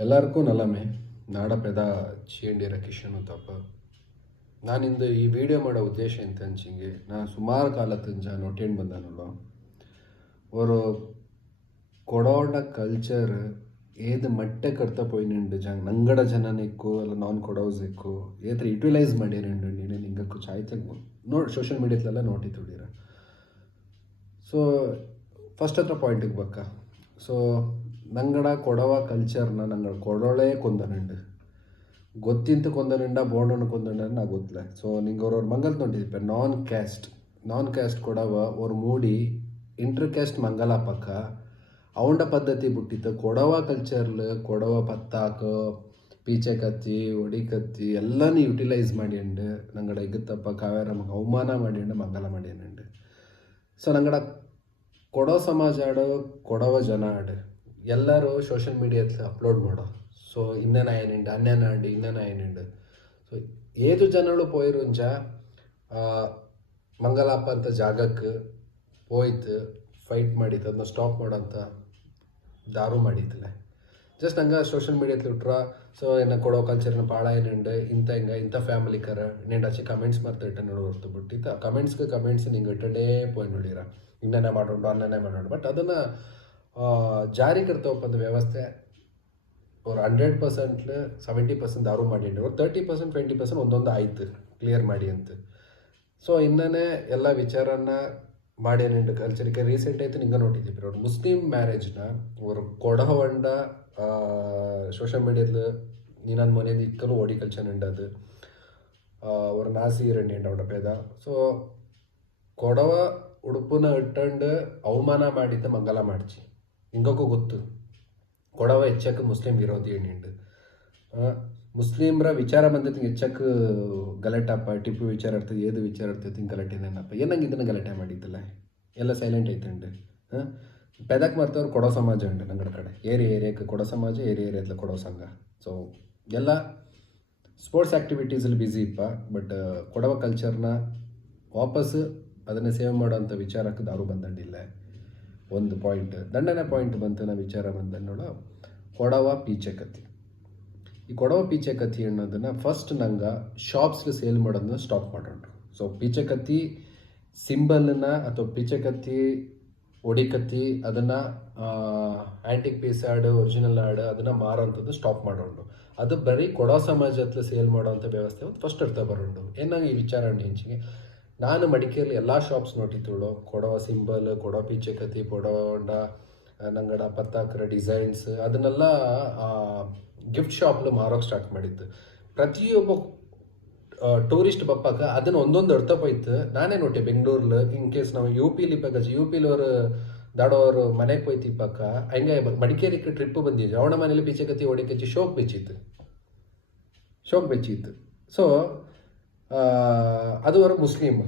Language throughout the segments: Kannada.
ಎಲ್ಲರಿಗೂ ನಲ್ಲಮೆ ನಾಡ ಪೆದ ಚೇಂಡಿರ ಕಿಶನ್ ತಪ್ಪ ನಾನಿಂದು ಈ ವಿಡಿಯೋ ಮಾಡೋ ಉದ್ದೇಶ ಎಂತ ಹಂಚಿಂಗೆ ನಾನು ಸುಮಾರು ಕಾಲತ್ತಂಜ ನೋಟೇನು ಬಂದನಲ್ಲ ஒரு ಕೊಡೋಣ ಕಲ್ಚರ್ ಏದು ಮಟ್ಟೆ ಕರ್ತ ಪೋಯ್ನುಂಡು ನಂಗಡ ಜನನಿಕ್ಕು ಅಲ್ಲ ನಾನ್ ಕೊಡೋಸಿಕ್ಕು ಏತ್ರ ಯುಟಿಲೈಸ್ ಮಾಡಿರಂಡು ನೀನು ನಿಂಗಕ್ಕು ಚಾಯ್ತಕ್ಕೆ ನೋಡಿ ಸೋಷಿಯಲ್ ಮೀಡಿಯಾತ್ಲೆಲ್ಲ ನೋಡಿ ತುಡೀರ ಸೊ ಫಸ್ಟ್ ಹತ್ರ ಪಾಯಿಂಟಿಗೆ ಬಕ್ಕ ಸೊ ನಂಗಡ ಕೊಡವ ಕಲ್ಚರ್ನ ನಂಗಡ ಕೊಡೋಳೆ ಕೊಂದನುಂಡು ಗೊತ್ತಿಂತ ಕೊಂದನುಂಡ ಬೋಂಡನ್ನು ಕೊಂದನುಂಡ ನಾ ಗೊತ್ತಿಲ್ಲ ಸೊ ನಿಂಗೆ ಅವ್ರವ್ರ ಮಂಗಲ್ ನೋಡಿದ್ದೆ ನಾನ್ ಕ್ಯಾಸ್ಟ್ ಕೊಡವ ஒரு ಮೂಡಿ ಇಂಟರ್ ಕ್ಯಾಸ್ಟ್ ಮಂಗಲ ಪಕ್ಕ ಅವಂಡ ಪದ್ಧತಿ ಬಿಟ್ಟಿತ್ತು ಕೊಡವ ಕಲ್ಚರ್ಲು ಕೊಡವ ಪತ್ತಾಕು ಪೀಚೆ ಕತ್ತಿ ಒಡಿ ಕತ್ತಿ ಎಲ್ಲನೂ ಯುಟಿಲೈಸ್ ಮಾಡಿಂಡು ನಂಗಡ ಇಗುತ್ತಪ್ಪ ಕಾವ್ಯಾರ ಅವಮಾನ ಮಾಡಿಂಡು ಮಂಗಲ ಮಾಡಿಯನುಂಡು ಸೊ ನಂಗಡ ಕೊಡೋ ಸಮಾಜ ಆಡು ಕೊಡವ ಜನ ಆಡು ಎಲ್ಲರೂ ಸೋಷಿಯಲ್ ಮೀಡಿಯಾದಲ್ಲಿ ಅಪ್ಲೋಡ್ ಮಾಡೋ ಸೊ ಇನ್ನೇನು ಆಯನುಂಡು ಅನ್ನೇನ ಆಂಡು ಇನ್ನೇನು ಆಯನುಂಡು ಸೊ ಏದು ಜನಗಳು ಪೋಯಿರುಂಜ ಮಂಗಲಪ್ಪ ಅಂತ ಜಾಗಕ್ಕೆ ಹೋಯ್ತು ಫೈಟ್ ಮಾಡಿತ್ತು ಅದನ್ನ ಸ್ಟಾಪ್ ಮಾಡೋಂಥ ದಾರು ಮಾಡಿತ್ತಲ್ಲ ಜಸ್ಟ್ ನಂಗೆ ಸೋಷಿಯಲ್ ಮೀಡಿಯಾದಲ್ಲಿ ಬಿಟ್ರ ಸೊ ಏನ ಕೊಡೋ ಕಲ್ಚರ್ನ ಭಾಳ ಏನುಂಡು ಇಂಥ ಫ್ಯಾಮಿಲಿ ಕರ ನೆಂಡು ಆಚೆ ಕಮೆಂಟ್ಸ್ ಮಾಡ್ತಾ ಇಟ್ಟ ನೋಡಿ ಹೊರ್ತು ಬಿಟ್ಟಿತ್ತು ಕಮೆಂಟ್ಸ್ ನಿಂಗೆ ಇಟ್ಟೇ ಪೋಯ್ ನೋಡಿರ ಇನ್ನೇನೇ ಮಾಡೋಣ ಅನ್ನನೇ ಮಾಡೋಣ ಬಟ್ ಅದನ್ನು ಜಾರಿ ಕರ್ತವಪ್ಪಂದ ವ್ಯವಸ್ಥೆ ಅವ್ರು 100% 70% ದಾರು ಮಾಡಿಂಡು ಅವ್ರು 30% 20% ಒಂದೊಂದು ಆಯ್ತು ಕ್ಲಿಯರ್ ಮಾಡಿ ಅಂತ ಸೊ ಇನ್ನೇ ಎಲ್ಲ ವಿಚಾರನ ಮಾಡ್ಯಾನುಂಡು ಕಲ್ಚರ್ಗೆ ರೀಸೆಂಟ್ ಆಯಿತು ನಿಂಗೆ ನೋಡಿದ್ದೀವಿ ಅವ್ರು ಮುಸ್ಲಿಂ ಮ್ಯಾರೇಜ್ನ ಅವರು ಕೊಡಹೊಂಡ ಸೋಷಿಯಲ್ ಮೀಡಿಯಾದಲ್ಲಿ ನೀನು ಮನೆಯದು ಇಕ್ಕಲು ಓಡಿ ಕಲ್ಚರ್ ಅದು ಅವ್ರ ನಾಸಿ ಇರಂಡಿ ಅವಡ ಭೇದ ಸೊ ಕೊಡವ ಉಡುಪುನ ಇಟ್ಟಂಡು ಅವಮಾನ ಮಾಡಿದ್ದ ಮಂಗಲ ಮಾಡ್ಚಿ ಹಿಂಗಕ್ಕೂ ಗೊತ್ತು ಕೊಡವ ಹೆಚ್ಚಕ್ಕೆ ಮುಸ್ಲಿಂ ವಿರೋಧಿ ಎಣ್ಣಿಂಡು ಮುಸ್ಲಿಮ್ರ ವಿಚಾರ ಬಂದೈತಿ ಹೆಚ್ಚಕ್ಕೆ ಗಲಾಟಪ್ಪ ಟಿಪ್ಪು ವಿಚಾರ ಇರ್ತದೆ ಏದು ವಿಚಾರ ಇರ್ತೈತಿ ಹಿಂಗೆ ಗಲಾಟೆ ಏನಪ್ಪ ಏನಂಗೆ ಇದನ್ನು ಗಲಾಟೆ ಮಾಡಿದ್ದಲ್ಲ ಎಲ್ಲ ಸೈಲೆಂಟ್ ಐತಂಡು ಪೆದಕ್ಕೆ ಮರ್ತವ್ರು ಕೊಡೋ ಸಮಾಜ ಉಂಟು ನಂಗಡ ಕಡೆ ಏರಿಯಾಕ್ಕೆ ಕೊಡೋ ಸಮಾಜ ಏರಿಯಾದಲ್ಲಿ ಕೊಡೋ ಸಂಘ ಸೊ ಎಲ್ಲ ಸ್ಪೋರ್ಟ್ಸ್ ಆ್ಯಕ್ಟಿವಿಟೀಸಲ್ಲಿ ಬ್ಯುಸಿ ಇಪ್ಪ ಬಟ್ ಕೊಡವ ಕಲ್ಚರ್ನ ವಾಪಸ್ ಅದನ್ನು ಸೇವ್ ಮಾಡೋಂಥ ವಿಚಾರಕ್ಕೆ ದಾರು ಬಂದಂಡಿಲ್ಲ ಒಂದು ಪಾಯಿಂಟ್ ದಂಡನೆ ಪಾಯಿಂಟ್ ಬಂತು ನಾ ವಿಚಾರ ಬಂದನ್ನೋಳ ಕೊಡವ ಪೀಚೆ ಕತ್ತಿ ಈ ಕೊಡವ ಪೀಚೆ ಕತ್ತಿ ಅನ್ನೋದನ್ನು ಫಸ್ಟ್ ನಂಗೆ ಶಾಪ್ಸ್ಗೆ ಸೇಲ್ ಮಾಡೋದನ್ನ ಸ್ಟಾಪ್ ಮಾಡೋಣ ಸೊ ಪೀಚೆ ಕತ್ತಿ ಸಿಂಬಲ್ನ ಅಥವಾ ಪೀಚೆ ಕತ್ತಿ ಒಡಿ ಕತ್ತಿ ಅದನ್ನು ಆ್ಯಂಟಿಕ್ ಪೀಸ್ ಆಡು ಒರಿಜಿನಲ್ ಆಡು ಅದನ್ನು ಮಾರೋಂಥದ್ದು ಸ್ಟಾಪ್ ಮಾಡೋಣ ಅದು ಬರೀ ಕೊಡೋ ಸಮಾಜ ಹತ್ರ ಸೇಲ್ ಮಾಡೋವಂಥ ವ್ಯವಸ್ಥೆ ಒಂದು ಫಸ್ಟ್ ಇರ್ತಾ ಬರೋಣ ಏನಂಗೆ ಈ ವಿಚಾರ ಹೆಂಚಿಗೆ ನಾನು ಮಡಿಕೇರಿಯಲ್ಲಿ ಎಲ್ಲ ಶಾಪ್ಸ್ ನೋಟಿತ್ತುಳು ಕೊಡವ ಸಿಂಬಲ್ ಕೊಡವ ಪೀಚೆ ಕತ್ತಿ ಕೊಡವ ಹೊಂಡ ನಂಗಡ ಪತ್ತಾಕರ ಡಿಸೈನ್ಸ್ ಅದನ್ನೆಲ್ಲ ಗಿಫ್ಟ್ ಶಾಪ್ಲು ಮಾರೋಕೆ ಸ್ಟಾರ್ಟ್ ಮಾಡಿದ್ದು ಪ್ರತಿಯೊಬ್ಬ ಟೂರಿಸ್ಟ್ ಬಪ್ಪಾಕ ಅದನ್ನು ಒಂದೊಂದು ಅರ್ಥ ಹೋಯ್ತು ನಾನೇ ನೋಟೆ ಬೆಂಗಳೂರಲ್ಲಿ ಇನ್ ಕೇಸ್ ನಾವು ಯು ಪಿಲಿ ಅವರು ದಾಡೋರು ಮನೆಗೆ ಹೋಯ್ತು ಪಕ್ಕ ಹಂಗೆ ಮಡಿಕೇರಿಗೆ ಟ್ರಿಪ್ ಬಂದಿದ್ದು ಅವಳ ಮನೇಲಿ ಪೀಚೆ ಕತ್ತಿ ಹೊಡಿ ಕಚ್ಚಿ ಶೋಕ್ ಬೆಚ್ಚಿತ್ತು ಸೊ ಅದು ಅವರು ಮುಸ್ಲಿಮ್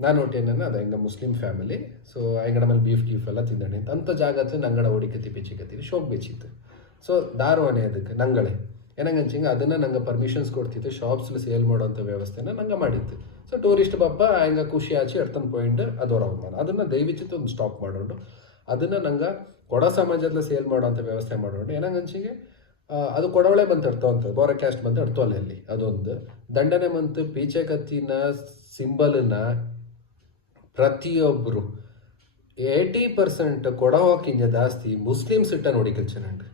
ನಾನು ನೋಟೇನ ಅದು ಹಿಂಗೆ ಮುಸ್ಲಿಂ ಫ್ಯಾಮಿಲಿ ಸೊ ಹೆಂಗಡ ಮೇಲೆ ಬೀಫ್ ಗೀಫ್ ಎಲ್ಲ ತಿಂದಣಿ ಅಂಥ ಜಾಗತ್ತು ನಂಗಡ ಹೊಡಿಕತ್ತಿ ಪಿಚ್ಚಿ ಕತ್ತಿ ಶೋಕ್ ಬೆಚ್ಚಿತ್ತು ಸೊ ದಾರವಾನೆ ಅದಕ್ಕೆ ನಂಗಳೇ ಏನಂಗೆ ಹಂಚಿಂಗೆ ಅದನ್ನು ನಂಗೆ ಪರ್ಮಿಷನ್ಸ್ ಕೊಡ್ತಿತ್ತು ಶಾಪ್ಸಲ್ಲಿ ಸೇಲ್ ಮಾಡೋಂಥ ವ್ಯವಸ್ಥೆನ ನಂಗೆ ಮಾಡಿತ್ತು ಸೊ ಟೂರಿಸ್ಟ್ ಬಪ್ಪ ಹಂಗೆ ಖುಷಿ ಆಚೆ ಎಡ್ತನ ಪಾಯಿಂಟ್ ಅದರ ಅವಮಾನ ಅದನ್ನು ದಯವಿಟ್ಟು ಒಂದು ಸ್ಟಾಪ್ ಮಾಡೋಣ ಅದನ್ನು ನಂಗೆ ಕೊಡೋ ಸಮಾಜದಲ್ಲಿ ಸೇಲ್ ಮಾಡೋಂಥ ವ್ಯವಸ್ಥೆ ಮಾಡೋಣ ಏನಂಗೆ ಹಂಚಿಗೆ ಅದು ಕೊಡವಳೆ ಬಂತು ಅರ್ಥವಂತ ಬೋರ ಕ್ಯಾಸ್ಟ್ ಬಂತು ಅರ್ಥವಲ್ಲ ಅಲ್ಲಿ ಅದೊಂದು ದಂಡನೆ ಬಂತು ಪೀಚೆ ಕತ್ತಿನ ಸಿಂಬಲ್ನ ಪ್ರತಿಯೊಬ್ಬರು 80% ಕೊಡವಕ್ಕಿಂತ ಜಾಸ್ತಿ ಮುಸ್ಲಿಮ್ಸ್ ಇಟ್ಟ ನೋಡಿ ಕಲ್ಚರ್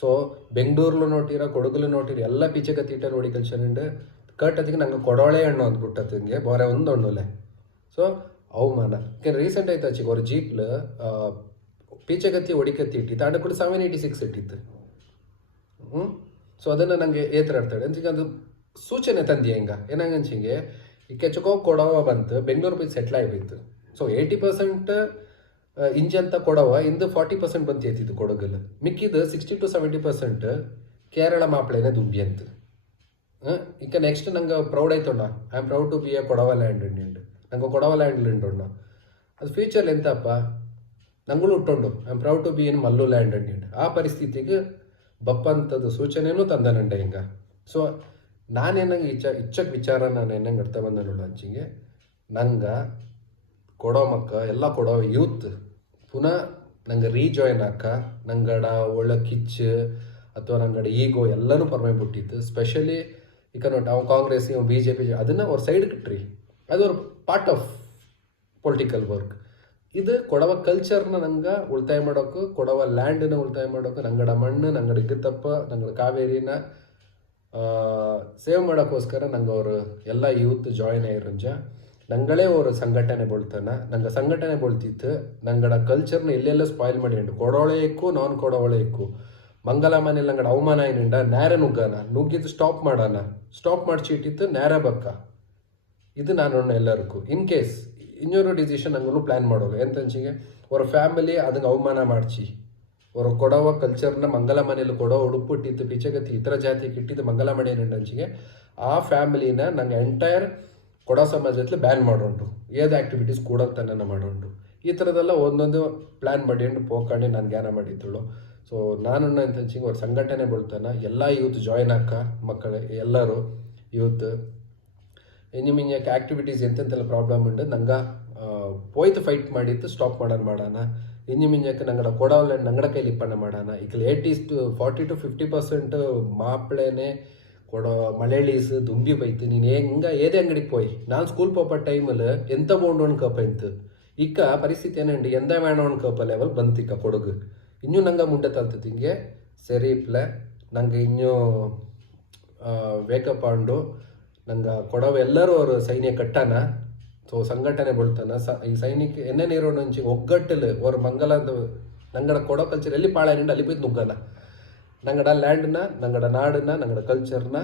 ಸೊ ಬೆಂಗಳೂರ್ಲು ನೋಟಿರ ಕೊಡಗಲು ನೋಟಿರ ಎಲ್ಲ ಪೀಚೆ ಕತ್ತಿ ಇಟ್ಟ ನೋಡಿ ಕಲ್ಚರ್ ಕಟ್ಟತಿಗೆ ನಂಗೆ ಕೊಡವಳೆ ಹಣ್ಣು ಅಂದ್ಬಿಟ್ಟತಿಗೆ ಬೋರೆ ಒಂದು ಹಣ್ಣುಲೆ ಸೊ ಅವಮಾನ ರೀಸೆಂಟ್ ಆಯ್ತು ಆಚಿಗೆ ಅವ್ರ ಜೀಪ್ಲು ಪೀಚೆ ಕತ್ತಿ ಹೊಡಿಕತ್ತಿ ಇಟ್ಟಿತ್ತು ಆಡ ಕೂಡ 786 ಇಟ್ಟಿತ್ತು ಸೊ ಅದನ್ನು ನನಗೆ ಏತರ ಇರ್ತಾಳೆ ಅಂತೀಗ ಅದು ಸೂಚನೆ ತಂದಿ ಹೆಂಗ ಏನಂಗೆ ಹಂಚಿಗೆ ಈ ಕೆಚ್ಚಕೋ ಕೊಡವ ಬಂತು ಬೆಂಗಳೂರು ಬೈ ಸೆಟ್ಲ್ ಆಗಿತ್ತು ಸೊ 80% ಇಂಜಂತ ಕೊಡವ ಇಂದು 40% ಬಂತು ಏತಿದ್ದು ಕೊಡಗಲ್ಲಿ ಮಿಕ್ಕಿದ್ದು 60 to 70% ಕೇರಳ ಮಾಪ್ಳೇನೆ ದುಂಬಿ ಅಂತ ಈಗ ನೆಕ್ಸ್ಟ್ ನಂಗೆ ಪ್ರೌಡ್ ಆಯ್ತಣ್ಣ I am proud to be a Kodava land ನಂಗೆ ಕೊಡವ ಲ್ಯಾಂಡ್ ಉಂಟಣ್ಣ ಅದು ಫ್ಯೂಚರ್ಲಿ ಎಂತಪ್ಪ ನಂಗಳು ಉಟ್ಟುಂಡು I am proud to be in Mallu land ಆ ಪರಿಸ್ಥಿತಿಗೆ ಬಪ್ಪಂಥದ್ದು ಸೂಚನೆಯೂ ತಂದನಂಡೆ ಹಿಂಗೆ ಸೊ ನಾನೇನಂಗೆ ಇಚ್ಚಕ್ಕೆ ವಿಚಾರ ನಾನು ಏನಂಗೆ ಅರ್ಥ ಬಂದ ನೋಡು ಹಂಚಿಗೆ ನಂಗೆ ಕೊಡೋ ಎಲ್ಲ ಕೊಡೋ ಯೂತ್ ಪುನಃ ನಂಗೆ ರೀಜಾಯ್ನ್ ಆಕ ನಂಗಡ ಒಳ್ಳೆ ಕಿಚ್ಚು ಅಥವಾ ನಂಗಡೆ ಈಗೋ ಎಲ್ಲನೂ ಪರ್ಮೆ ಬಿಟ್ಟಿತ್ತು. ಸ್ಪೆಷಲಿ ಈಗ ನೋಡಿ ಅವ್ನು ಕಾಂಗ್ರೆಸ್ ಇವ್ ಬಿ ಜೆ ಪಿ ಅದನ್ನು ಅವ್ರ ಸೈಡ್ ಇಟ್ರಿ, ಅದು ಅವ್ರ ಪಾರ್ಟ್ ಆಫ್ ಪೊಲಿಟಿಕಲ್ ವರ್ಕ್. ಇದು ಕೊಡವ ಕಲ್ಚರ್ನ ನಂಗೆ ಉಳಿತಾಯ ಮಾಡೋಕೆ, ಕೊಡವ ಲ್ಯಾಂಡನ್ನ ಉಳಿತಾಯ ಮಾಡೋಕೆ, ನಂಗಡ ಮಣ್ಣು, ನಂಗಡ ಇಗ್ಗತ್ತಪ್ಪ, ನಂಗಡ ಕಾವೇರಿನ ಸೇವ್ ಮಾಡೋಕ್ಕೋಸ್ಕರ ನಂಗೆ ಅವರು ಎಲ್ಲ ಯೂತ್ ಜಾಯಿನ್ ಆಗಿರಂಜ ನಂಗಳೇ ಅವರು ಸಂಘಟನೆ ಬೋಳ್ತಾನ. ನಂಗೆ ಸಂಘಟನೆ ಬೋಳ್ತಿತ್ತು ನಂಗಡ ಕಲ್ಚರ್ನ ಎಲ್ಲೆಲ್ಲ ಸ್ಪಾಯ್ಲ್ ಮಾಡಿ ಕೊಡೋಳೆ ಇಕ್ಕು ನಾನ್ ಕೊಡೋಳೆ ಇಕ್ಕು ಮಂಗಲ ಮನೇಲಿ ನಂಗಡ ಅವಮಾನ ಏನಿಂಡ ನೇರ ನುಗ್ಗಾನ ನುಗ್ಗಿದ್ದು ಸ್ಟಾಪ್ ಮಾಡೋಣ, ಸ್ಟಾಪ್ ಮಾಡಿಸಿಟ್ಟಿತ್ತು ನೇರ ಬಕ್ಕ. ಇದು ನಾನು ಎಲ್ಲರಿಗೂ ಇನ್ ಕೇಸ್ ಇನ್ನೊಂದು ಡಿಸಿಷನ್ ನಂಗೂ ಪ್ಲ್ಯಾನ್ ಮಾಡೋರು ಎಂತಂಚಿಗೆ ಅವ್ರ ಫ್ಯಾಮಿಲಿ ಅದಕ್ಕೆ ಅವಮಾನ ಮಾಡಿಸಿ ಅವ್ರ ಕೊಡವ ಕಲ್ಚರ್ನ ಮಂಗಲ ಮನೇಲಿ ಕೊಡೋ ಉಡುಪಿಟ್ಟಿತ್ತು ಪಿಚಗತಿ ಇತರ ಜಾತಿಗೆ ಇಟ್ಟಿದ್ದು ಮಂಗಲ ಮನೆ ಏನಂಚಿಗೆ ಆ ಫ್ಯಾಮಿಲಿನ ನಂಗೆ ಎಂಟೈರ್ ಕೊಡೋ ಸಮಾಜದಲ್ಲಿ ಬ್ಯಾನ್ ಮಾಡೋಂಡು ಏದು ಆ್ಯಕ್ಟಿವಿಟೀಸ್ ಕೂಡ ತನ್ನ ಮಾಡೋಂಡು ಈ ಥರದೆಲ್ಲ ಒಂದೊಂದು ಪ್ಲ್ಯಾನ್ ಮಾಡಿಕೊಂಡು ಪೋಕಂಡು ನಾನು ಜ್ಞಾನ ಮಾಡಿದ್ದಳು. ಸೊ ನಾನು ಅಂತಂಚಿಗೆ ಅವ್ರ ಸಂಘಟನೆ ಬಳ್ತಾನೆ ಎಲ್ಲ ಯೂತ್ ಜಾಯ್ನ್ ಹಾಕ ಮಕ್ಕಳು ಎಲ್ಲರೂ ಯೂತ್ ನಿಮಗೆ ಆ್ಯಕ್ಟಿವಿಟೀಸ್ ಎಂತೆಂತೆಲ್ಲ ಪ್ರಾಬ್ಲಮ್ ಉಂಡು ನಂಗೆ ಪೋಯ್ತು ಫೈಟ್ ಮಾಡಿತ್ತು ಸ್ಟಾಪ್ ಮಾಡೋಣ ಇನ್ನು ಮಿಂಜಕ್ಕೆ ನಂಗಡ ಕೊಡವಲ್ಲ ನಂಗಡ ಕೈಲಿ ಇಪ್ಪಣ್ಣ ಮಾಡೋಣ. ಈಗ 40 to 50% ಮಾಪ್ಳೇನೆ ಕೊಡೋ ಮಲಯಾಳೀಸ್ ದುಂಬಿ ಬೈತು ನೀನು ಏದೇ ಅಂಗಡಿಗೆ ಪೋಯ್ ನಾನು ಸ್ಕೂಲ್ ಪೋಪ ಟೈಮಲ್ಲಿ ಎಂತ ಬೋಂಡು ಅನ್ಕಪ್ಪ ಇಕ್ಕ ಪರಿಸ್ಥಿತಿ ಏನುಂಡು ಎಂದ ಬೇಡ ಅನ್ಕಪ್ಪ ಲೆವೆಲ್ ಬಂತಿಕ್ಕ ಕೊಡಗು ಇನ್ನೂ ನಂಗೆ ಮುಂದೆ ತಲ್ತತಿ ಹಿಂಗೆ ಸರಿ ಇಪ್ಲೆ ನಂಗೆ ಇನ್ನೂ ವೇಕಪ್ ಆಂಡು ನಂಗೆ ಕೊಡವ ಎಲ್ಲರೂ ಅವರು ಸೈನ್ಯ ಕಟ್ಟಾನ. ಸೊ ಸಂಘಟನೆ ಬಳ್ತಾನ ಈ ಸೈನಿಕ ಎನ್ನೆ ನೀರು ಹಂಚಿ ಒಗ್ಗಟ್ಟಲು ಅವ್ರ ಮಂಗಲದ ನಂಗಡ ಕೊಡೋ ಕಲ್ಚರ್ ಎಲ್ಲಿ ಪಾಳಾರಿಂದ ಅಲ್ಲಿ போய் ನುಗ್ಗನ ನಂಗಡ ಲ್ಯಾಂಡ್ನ ನಂಗಡ ನಾಡನ್ನ ನಂಗಡ ಕಲ್ಚರ್ನ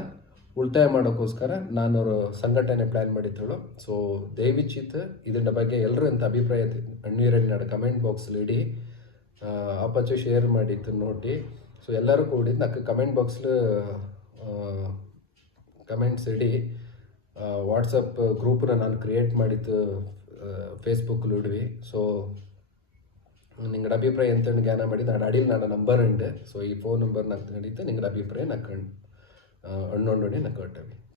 ಉಳಿತಾಯ ಮಾಡೋಕ್ಕೋಸ್ಕರ ನಾನು ಅವರು ಸಂಘಟನೆ ಪ್ಲ್ಯಾನ್ ಮಾಡಿದ್ದಳು. ಸೊ ದಯವಿಚ್ಚಿತ್ ಇದರ ಬಗ್ಗೆ ಎಲ್ಲರೂ ಎಂತ ಅಭಿಪ್ರಾಯ ಅಣ್ಣೀರಣ್ಣ ಕಮೆಂಟ್ ಬಾಕ್ಸಲ್ಲಿ ಇಡಿ ಆಪಚ್ಚು ಶೇರ್ ಮಾಡಿತ್ತು ನೋಡಿ. ಸೊ ಎಲ್ಲರೂ ಕೂಡಿ ನಕ್ಕೆ ಕಮೆಂಟ್ ಬಾಕ್ಸ್ಲು ಕಮೆಂಟ್ಸ್ ಇಡಿ. ವಾಟ್ಸಪ್ ಗ್ರೂಪ್ನ ನಾನು ಕ್ರಿಯೇಟ್ ಮಾಡಿದ್ದು ಫೇಸ್ಬುಕ್ಕಲ್ಲಿ ಇಡ್ವಿ. ಸೊ ನಿಂಗಡ ಅಭಿಪ್ರಾಯ ಎಂತ ಜ್ಞಾನ ಮಾಡಿ ನಾನು ಅಡಿಲ್ ನಾನು ನಂಬರ್ ಉಂಡು. ಸೊ ಈ ಫೋನ್ ನಂಬರ್ ನಾನು ನಡೀತೆ ನಿಂಗಡ ಅಭಿಪ್ರಾಯ ನಕ್ಕೊಂಡು ಅಣ್ಣೊಂಡಿ ನಕ್ಕೊಟ್ಟವಿ.